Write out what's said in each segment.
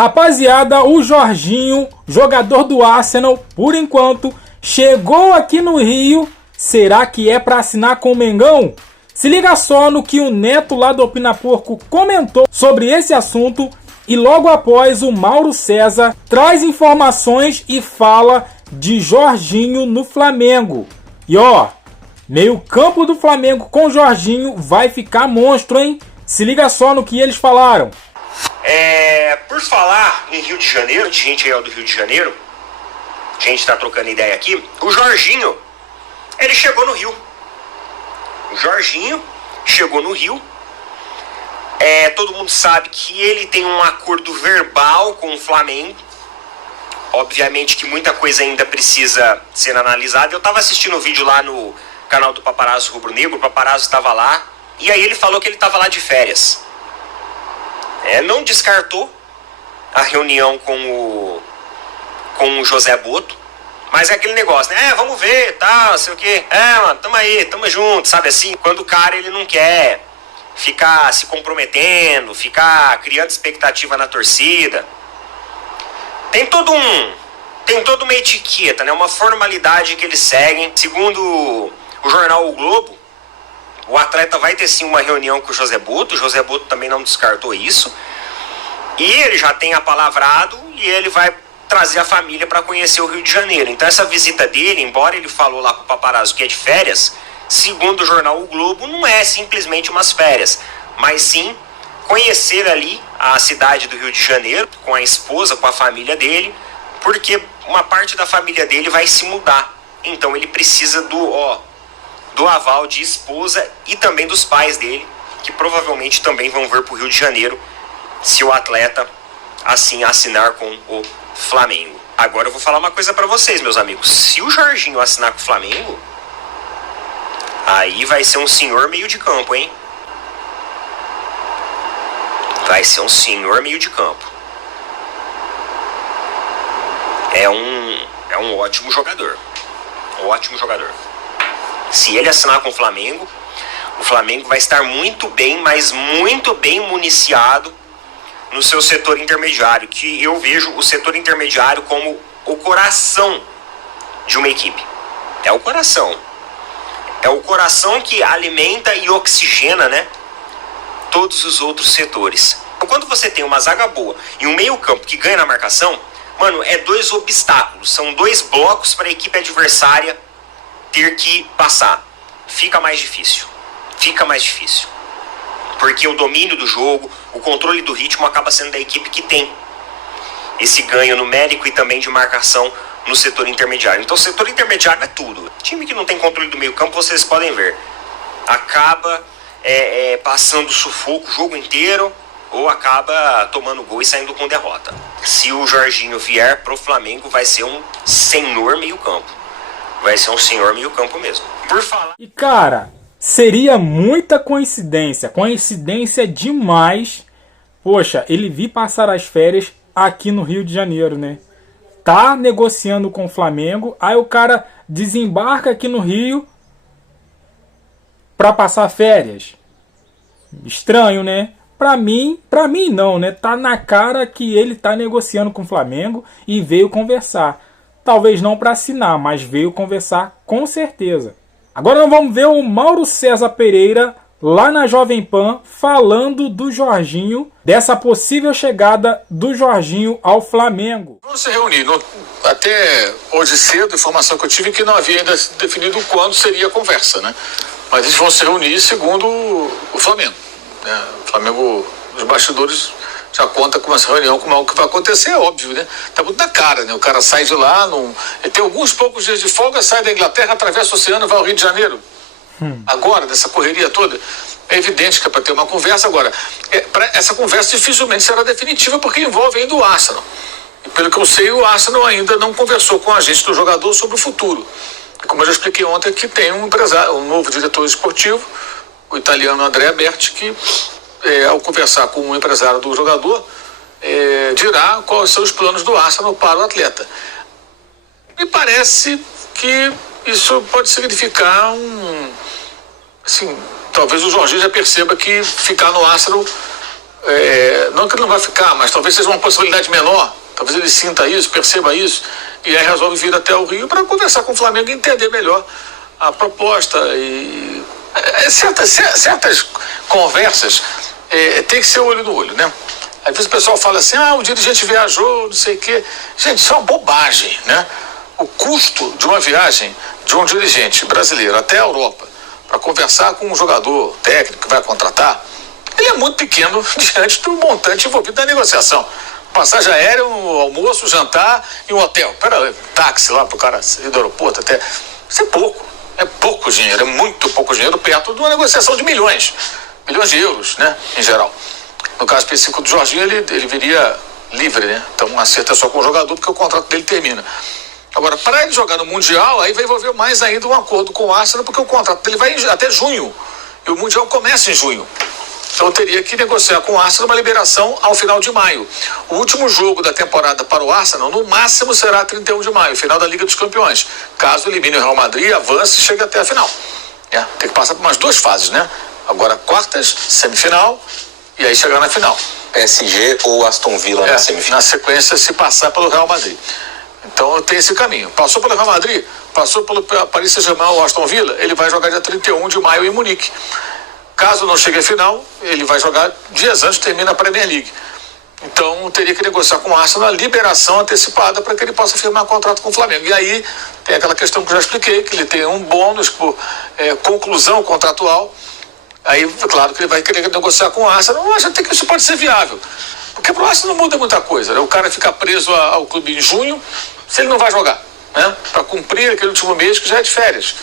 Rapaziada, o Jorginho, jogador do Arsenal, por enquanto, chegou aqui no Rio. Será que é para assinar com o Mengão? Se liga só no que o Neto lá do Opina Porco comentou sobre esse assunto. E logo após, o Mauro César traz informações e fala de Jorginho no Flamengo. E ó, meio campo do Flamengo com Jorginho vai ficar monstro, hein? Se liga só no que eles falaram. Por falar em Rio de Janeiro, de gente aí do Rio de Janeiro, a gente tá trocando ideia aqui, o Jorginho, ele chegou no Rio. O Jorginho chegou no Rio. Todo mundo sabe que ele tem um acordo verbal com o Flamengo. Obviamente que muita coisa ainda precisa ser analisada. Eu tava assistindo um vídeo lá no canal do Paparazzo Rubro Negro, o Paparazzo estava lá, e aí ele falou que ele estava lá de férias. Não descartou a reunião com o José Boto, mas é aquele negócio, né? Vamos ver, tal, sei o quê. Mano, tamo aí, tamo junto, sabe assim? Quando o cara, ele não quer ficar se comprometendo, ficar criando expectativa na torcida. Tem toda uma etiqueta, né? Uma formalidade que eles seguem. Segundo o jornal O Globo, o atleta vai ter sim uma reunião com o José Boto. O José Boto também não descartou isso. E ele já tem apalavrado e ele vai trazer a família para conhecer o Rio de Janeiro. Então essa visita dele, embora ele falou lá pro Paparazzo que é de férias, segundo o jornal O Globo, não é simplesmente umas férias, mas sim conhecer ali a cidade do Rio de Janeiro, com a esposa, com a família dele, porque uma parte da família dele vai se mudar. Então ele precisa do aval de esposa e também dos pais dele, que provavelmente também vão vir para o Rio de Janeiro se o atleta assim assinar com o Flamengo. Agora eu vou falar uma coisa para vocês, meus amigos. Se o Jorginho assinar com o Flamengo, aí vai ser um senhor meio de campo, hein? Vai ser um senhor meio de campo. É um ótimo jogador. Um ótimo jogador. Se ele assinar com o Flamengo vai estar muito bem, mas muito bem municiado no seu setor intermediário, que eu vejo o setor intermediário como o coração de uma equipe. É o coração. É o coração que alimenta e oxigena, né, todos os outros setores. Então, quando você tem uma zaga boa e um meio-campo que ganha na marcação, mano, é dois obstáculos, são dois blocos para a equipe adversária ter que passar. Fica mais difícil. Porque o domínio do jogo, o controle do ritmo acaba sendo da equipe que tem esse ganho numérico e também de marcação no setor intermediário. Então o setor intermediário é tudo. Time que não tem controle do meio campo, vocês podem ver, acaba passando sufoco o jogo inteiro ou acaba tomando gol e saindo com derrota. Se o Jorginho vier pro Flamengo, vai ser um senhor meio campo. Vai ser um senhor meio campo mesmo. Por falar... E cara, seria muita coincidência demais, poxa, ele vir passar as férias aqui no Rio de Janeiro, né? Tá negociando com o Flamengo, aí o cara desembarca aqui no Rio pra passar férias. Estranho, né? Pra mim não, né? Tá na cara que ele tá negociando com o Flamengo e veio conversar. Talvez não para assinar, mas veio conversar com certeza. Agora nós vamos ver o Mauro César Pereira lá na Jovem Pan falando do Jorginho, dessa possível chegada do Jorginho ao Flamengo. Vamos se reunir. Até hoje cedo, a informação que eu tive é que não havia ainda definido quando seria a conversa, né? Mas eles vão se reunir segundo o Flamengo, né? O Flamengo, os bastidores já conta com essa reunião, como é o que vai acontecer, é óbvio, né? Tá muito na cara, né? O cara sai de lá, ele tem alguns poucos dias de folga, sai da Inglaterra, atravessa o oceano e vai ao Rio de Janeiro. Agora, dessa correria toda, é evidente que é para ter uma conversa. Agora, essa conversa dificilmente será definitiva, porque envolve ainda o Arsenal. E pelo que eu sei, o Arsenal ainda não conversou com a gente do jogador sobre o futuro. E como eu já expliquei ontem, que tem um empresário, um novo diretor esportivo, o italiano Andrea Berti, que ao conversar com o empresário do jogador, dirá quais são os planos do Arsenal para o atleta. Me parece que isso pode significar assim, talvez o Jorginho já perceba que ficar no Arsenal não que ele não vai ficar, mas talvez seja uma possibilidade menor. Talvez ele sinta isso, perceba isso, e aí resolve vir até o Rio para conversar com o Flamengo e entender melhor a proposta. E certas conversas tem que ser olho no olho, né? Às vezes o pessoal fala assim, o dirigente viajou, não sei o quê. Gente, isso é uma bobagem, né? O custo de uma viagem de um dirigente brasileiro até a Europa para conversar com um jogador técnico que vai contratar, ele é muito pequeno diante do montante envolvido na negociação. Passagem aérea, um almoço, um jantar e um hotel. Táxi lá pro cara sair do aeroporto até. Isso é pouco. É pouco dinheiro, é muito pouco dinheiro perto de uma negociação de milhões de euros, né, em geral. No caso específico do Jorginho, ele viria livre, né? Então acerta só com o jogador porque o contrato dele termina. Agora, para ele jogar no Mundial, aí vai envolver mais ainda um acordo com o Arsenal, porque o contrato dele vai até junho. E o Mundial começa em junho. Então eu teria que negociar com o Arsenal uma liberação ao final de maio. O último jogo da temporada para o Arsenal, no máximo, será 31 de maio, final da Liga dos Campeões. Caso elimine o Real Madrid, avance e chegue até a final. Tem que passar por umas 2 fases, né? Agora quartas, semifinal e aí chegar na final. PSG ou Aston Villa na semifinal? Na sequência, se passar pelo Real Madrid. Então tem esse caminho. Passou pelo Real Madrid, passou pelo Paris Saint-Germain ou Aston Villa, ele vai jogar dia 31 de maio em Munique. Caso não chegue à final, ele vai jogar dias antes, termina a Premier League. Então teria que negociar com o Arsenal a liberação antecipada para que ele possa firmar contrato com o Flamengo. E aí tem aquela questão que eu já expliquei, que ele tem um bônus por conclusão contratual. Aí, claro que ele vai querer negociar com o Arsenal. Eu acho até que isso pode ser viável. Porque para o Arsenal não muda muita coisa, né? O cara fica preso ao clube em junho, se ele não vai jogar, né? Para cumprir aquele último mês que já é de férias.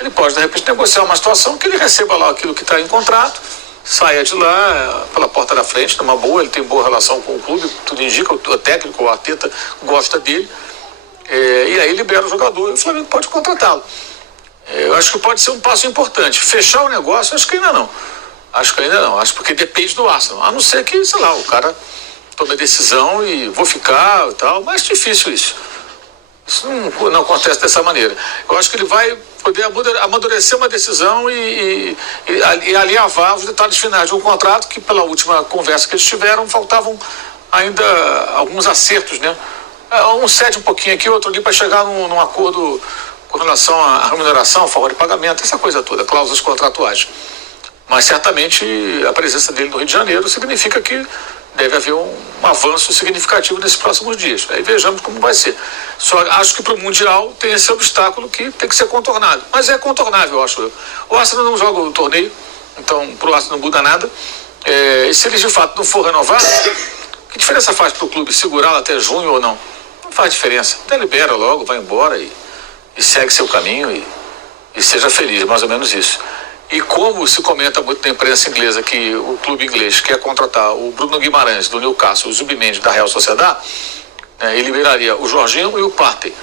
Ele pode, de repente, negociar uma situação que ele receba lá aquilo que está em contrato, saia de lá pela porta da frente, numa boa, ele tem boa relação com o clube, tudo indica, o técnico, o Arteta, gosta dele, e aí libera o jogador e o Flamengo pode contratá-lo. Eu acho que pode ser um passo importante. Fechar o negócio, acho que ainda não. Acho porque depende do Arsenal. A não ser que, sei lá, o cara tome a decisão e vou ficar e tal, mas difícil isso. Isso não acontece dessa maneira. Eu acho que ele vai poder amadurecer uma decisão e alinhavar os detalhes finais de um contrato que, pela última conversa que eles tiveram, faltavam ainda alguns acertos, né? Um cede um pouquinho aqui, outro ali, para chegar num acordo com relação à remuneração, favor de pagamento, essa coisa toda, cláusulas contratuais. Mas certamente a presença dele no Rio de Janeiro significa que deve haver um avanço significativo nesses próximos dias. Aí vejamos como vai ser. Só acho que para o Mundial tem esse obstáculo que tem que ser contornado. Mas é contornável, eu acho. O Arsenal não joga o torneio, então para o Arsenal não muda nada. E se ele de fato não for renovado, que diferença faz para o clube segurá-lo até junho ou não? Não faz diferença. Até libera logo, vai embora e segue seu caminho e seja feliz, mais ou menos isso. E como se comenta muito na imprensa inglesa que o clube inglês quer contratar o Bruno Guimarães do Newcastle, o Zubimendi da Real Sociedad, ele liberaria o Jorginho e o Partey,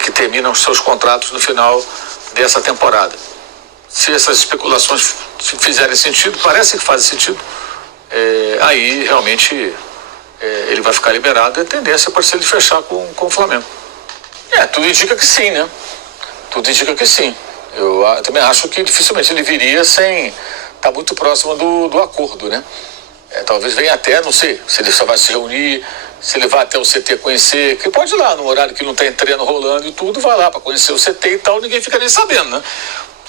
que terminam os seus contratos no final dessa temporada. Se essas especulações fizerem sentido, parece que fazem sentido, aí realmente ele vai ficar liberado e a tendência pode ser ele fechar com o Flamengo. Tudo indica que sim, né? Tudo indica que sim. Eu também acho que dificilmente ele viria sem estar muito próximo do acordo, né? Talvez venha até, não sei, se ele só vai se reunir, se ele vai até o CT conhecer, que pode ir lá no horário que não tem treino rolando e tudo, vai lá para conhecer o CT e tal, ninguém fica nem sabendo, né?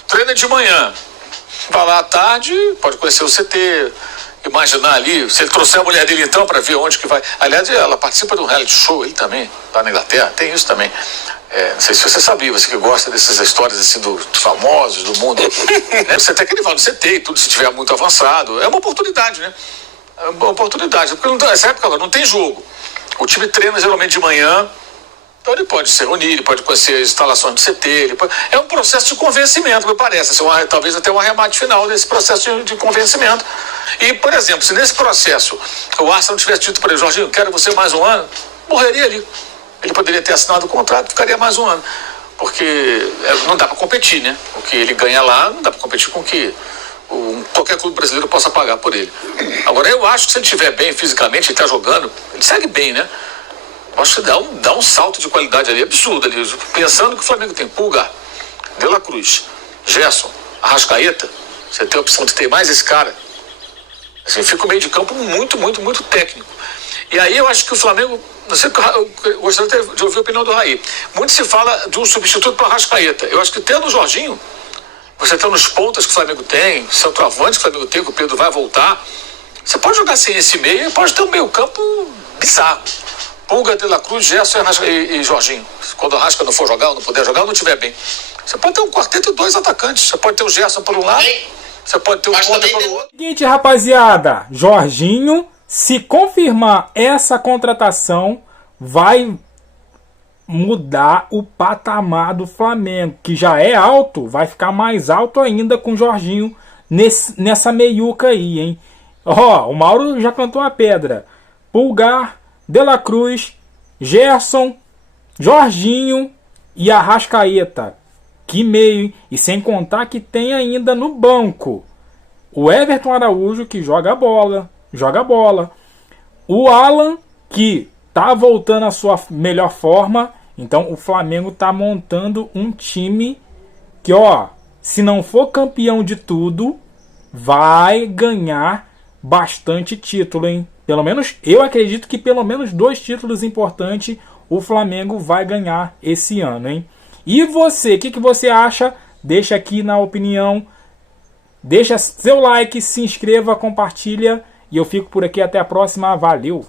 Treina de manhã, vai lá à tarde, pode conhecer o CT, imaginar ali, se ele trouxer a mulher dele então para ver onde que vai. Aliás, ela participa de um reality show, ele também, lá na Inglaterra, tem isso também. Não sei se você sabia, você que gosta dessas histórias assim dos famosos, do mundo. Você até que ele vai no CT e tudo, se estiver muito avançado. É uma oportunidade, né? É uma oportunidade. Porque nessa época agora não tem jogo. O time treina geralmente de manhã, então ele pode se reunir, ele pode conhecer as instalações do CT. É um processo de convencimento, me parece. Talvez até um arremate final desse processo de convencimento. E, por exemplo, se nesse processo o Arsenal tivesse dito para ele, Jorginho, quero você mais um ano, morreria ali. Ele poderia ter assinado o contrato, ficaria mais um ano. Porque não dá para competir, né? O que ele ganha lá não dá para competir com o que qualquer clube brasileiro possa pagar por ele. Agora, eu acho que se ele estiver bem fisicamente, ele está jogando, ele segue bem, né? Eu acho que dá um salto de qualidade ali absurdo. Ali. Pensando que o Flamengo tem Pulgar, De La Cruz, Gerson, Arrascaeta, você tem a opção de ter mais esse cara. Assim, fica um meio de campo muito técnico. E aí eu acho que o Flamengo, não sei, eu gostaria de ouvir a opinião do Raí. Muito se fala de um substituto para o Arrascaeta. Eu acho que tendo o Jorginho, você tendo os pontas que o Flamengo tem, centroavantes que o Flamengo tem, que o Pedro vai voltar, você pode jogar sem esse meio e pode ter um meio campo bizarro. Pulga, De La Cruz, Gerson e Jorginho. Quando o Arrasca não for jogar, ou não puder jogar, ou não estiver bem. Você pode ter um quarteto e 2 atacantes. Você pode ter o Gerson por um lado, você pode ter o Ponta pelo outro. Seguinte, rapaziada, Jorginho, se confirmar essa contratação, vai mudar o patamar do Flamengo, que já é alto, vai ficar mais alto ainda com o Jorginho nessa meiuca aí, hein? Ó, o Mauro já cantou a pedra. Pulgar, De La Cruz, Gerson, Jorginho e Arrascaeta. Que meio, hein? E sem contar que tem ainda no banco o Everton Araújo, que joga bola. O Alan, que tá voltando à sua melhor forma. Então o Flamengo tá montando um time que, ó, se não for campeão de tudo, vai ganhar bastante título, hein? Pelo menos, eu acredito que pelo menos 2 títulos importantes o Flamengo vai ganhar esse ano, hein? E você, o que você acha? Deixa aqui na opinião. Deixa seu like, se inscreva, compartilha. E eu fico por aqui, até a próxima. Valeu!